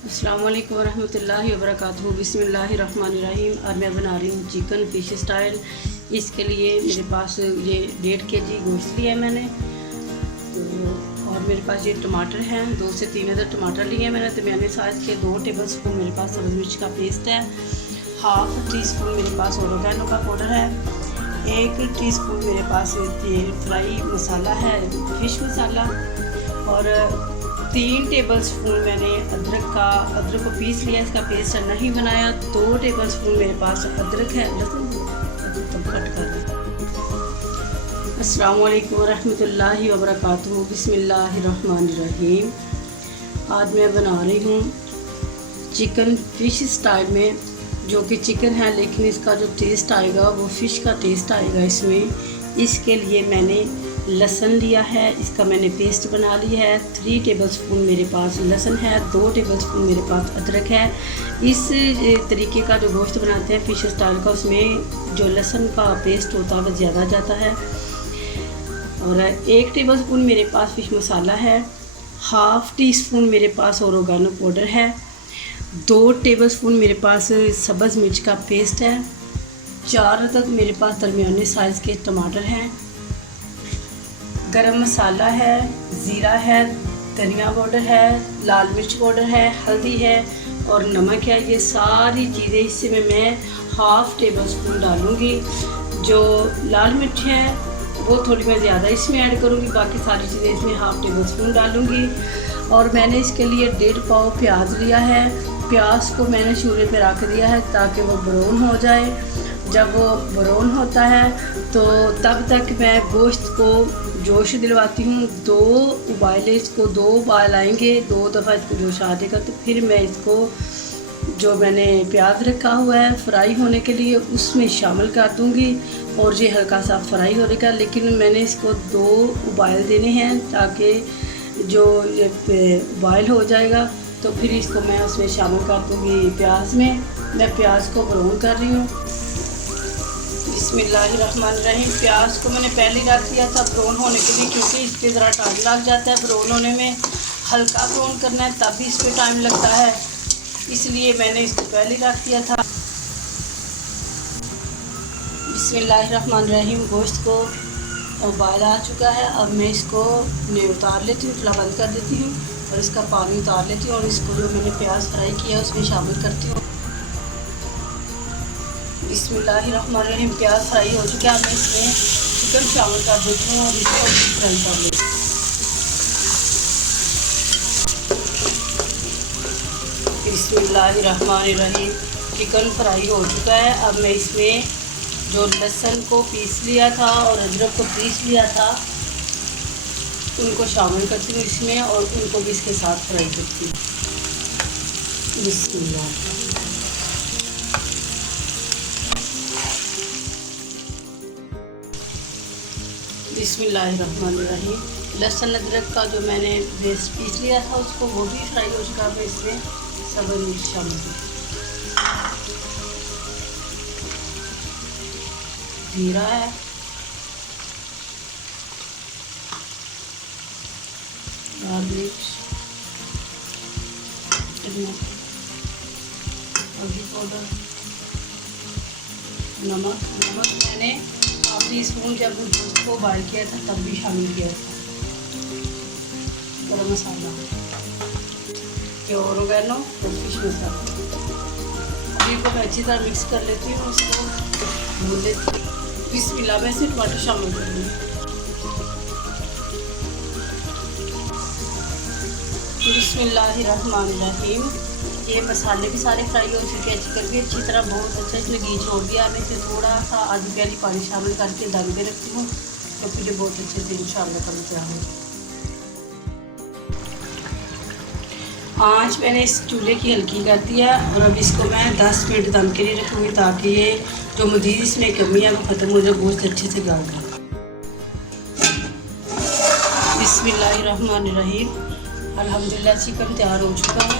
अस्सलाम वालेकुम वरहमतुल्लाहि वबरकातुहू। बिस्मिल्लाहिर्रहमानिर्रहीम। और मैं बना रही हूँ चिकन फ़िश स्टाइल। इसके लिए मेरे पास ये 1.5 kg गोश्त लिया है मैंने तो, और मेरे पास ये टमाटर हैं, 2 से 3 अदर टमाटर लिए हैं मैंने। तो मैंने साइज़ के 2 टेबलस्पून मेरे पास सब्ज़ मिर्च का पेस्ट है, 1/2 टीस्पून मेरे पास ओरिगैनो का पाउडर है, 1 टीस्पून मेरे पास तेल फ्राई मसाला है, फ़िश मसाला, और 3 टेबलस्पून मैंने अदरक को पीस लिया, इसका पेस्ट नहीं बनाया। 2 टेबलस्पून मेरे पास अदरक है, लहसुन कट कर दें। अस्सलाम वालेकुम रहमतुल्लाहि व बरकातुहू। बिस्मिल्लाहिर्रहमानिर्रहीम। आज मैं बना रही हूँ चिकन फ़िश स्टाइल में, जो कि चिकन है लेकिन इसका जो टेस्ट आएगा वो फ़िश का टेस्ट आएगा इसमें। इसके लिए मैंने लहसुन लिया है, इसका मैंने पेस्ट बना लिया है। 3 टेबलस्पून मेरे पास लहसुन है, 2 टेबलस्पून मेरे पास अदरक है। इस तरीके का जो गोश्त बनाते हैं फ़िश स्टाइल का, उसमें जो लहसुन का पेस्ट होता है वो ज़्यादा जाता है। और 1 टेबलस्पून मेरे पास फ़िश मसाला है, 1/2 टीस्पून मेरे पास ओरिगैनो पाउडर है, 2 टेबलस्पून मेरे पास सब्ज़ मिर्च का पेस्ट है, 4 तक मेरे पास दरमियाने साइज़ के टमाटर हैं, गरम मसाला है, ज़ीरा है, धनिया पाउडर है, लाल मिर्च पाउडर है, हल्दी है और नमक है। ये सारी चीज़ें इसमें मैं 1/2 टेबलस्पून डालूँगी। जो लाल मिर्च है वो थोड़ी मैं ज़्यादा इसमें ऐड करूँगी, बाकी सारी चीज़ें इसमें 1/2 टेबलस्पून डालूँगी। और मैंने इसके लिए 1.5 पाव प्याज लिया है। प्याज को मैंने चूल्हे पे रख दिया है ताकि वो ब्राउन हो जाए। जब वो ब्राउन होता है तो तब तक मैं गोश्त को जोश दिलवाती हूँ। 2 उबाले, इसको 2 उबाल आएंगे, 2 दफ़ा इसको जोश आ जाएगा तो फिर मैं इसको जो मैंने प्याज रखा हुआ है फ्राई होने के लिए उसमें शामिल कर दूँगी और ये हल्का सा फ्राई हो जाएगा। लेकिन मैंने इसको 2 उबाल देने हैं ताकि जो ये उबाल हो जाएगा तो फिर इसको मैं उसमें शामिल कर दूँगी प्याज में। मैं प्याज को ब्राउन कर रही हूँ। बिस्मिल्लाहिर्रहमानिर्रहीम। प्याज को मैंने पहले रख दिया था ब्राउन होने के लिए, क्योंकि इस पर ज़रा टाइम लग जाता है ब्राउन होने में। हल्का ब्राउन करना है तभी इस पर टाइम लगता है, इसलिए मैंने इसको पहले रख दिया था। बिस्मिल्लाहिर्रहमानिर्रहीम। गोश्त को उबाल आ चुका है। अब मैं इसको उतार लेती हूँ, चूल्हा बंद कर देती हूँ और इसका पानी उतार लेती हूँ और इसको जो मैंने प्याज फ्राई किया है उसमें शामिल करती हूँ। बिस्मिल्लाहिर्रहमानिर्रहीम। प्याज फ्राई हो चुका है। मैं इसमें चिकन शामिल कर देती हूँ और इसको फ्राई कर लेती हूँ। बिस्मिल्लाहिर्रहमानिर्रहीम। चिकन फ्राई हो चुका है। अब मैं इसमें जो लहसुन को पीस लिया था और अदरक को पीस लिया था उनको शामिल करती हूँ इसमें और उनको भी इसके साथ फ्राई करती हूँ। बिस्मिल्लाह। बिस्मिल्लाहिर्रहमानिर्रहीम। लहसुन अदरक का जो मैंने पेस्ट पीस लिया था उसको वो भी फ्राई हो चुका है। इसमें सब्ज़ मिर्च शामिल की, जीरा है, लाल मिर्च, हल्दी पाउडर, नमक मैंने 1/2 टीस्पून जब दूध को बॉयल किया था तब भी शामिल किया था। गरम मसाला, ओरिगैनो और फ़िश मसाला। अभी को मैं अच्छी तरह मिक्स कर लेती हूँ, उसको भून लेती हूँ। बिस्मिल्लाह। मैं इसमें टमाटर शामिल करूँगी। बिस्मिल्लाहिर्रहमानिर्रहीम। ये मसाले भी सारे फ्राई हो चुके हैं, चिकन भी अच्छी तरह बहुत अच्छा इसमें घी छोड़ दिया। मैं इसे थोड़ा सा आधी प्याली पानी शामिल करके दम दे रखती हूँ तो फिर ये बहुत अच्छे से इंशाअल्लाह कल तैयार होगी। आँच मैंने इस चूल्हे की हल्की कर दिया और अब इसको मैं 10 मिनट दम के लिए रखूँगी ताकि ये जो मज़ीद इसमें कमी है वो ख़त्म हो जाए, गोश्त अच्छे से गल जाए। बिस्मिल्लाहिर्रहमानिर्रहीम। अल्हम्दुलिल्लाह चिकन तैयार हो चुका है।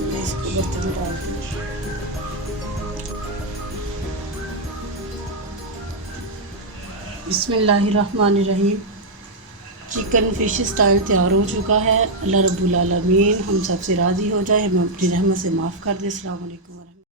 मैं इसको बर्तन में डालती हूँ। बिस्मिल्लाहिर्रहमानिर्रहीम। चिकन फ़िश स्टाइल तैयार हो चुका है। अल्लाह रब्बुल आलमीन हम सब से राज़ी हो जाए, हमें अपनी रहमत से माफ़ कर दे। अस्सलाम वालेकुम।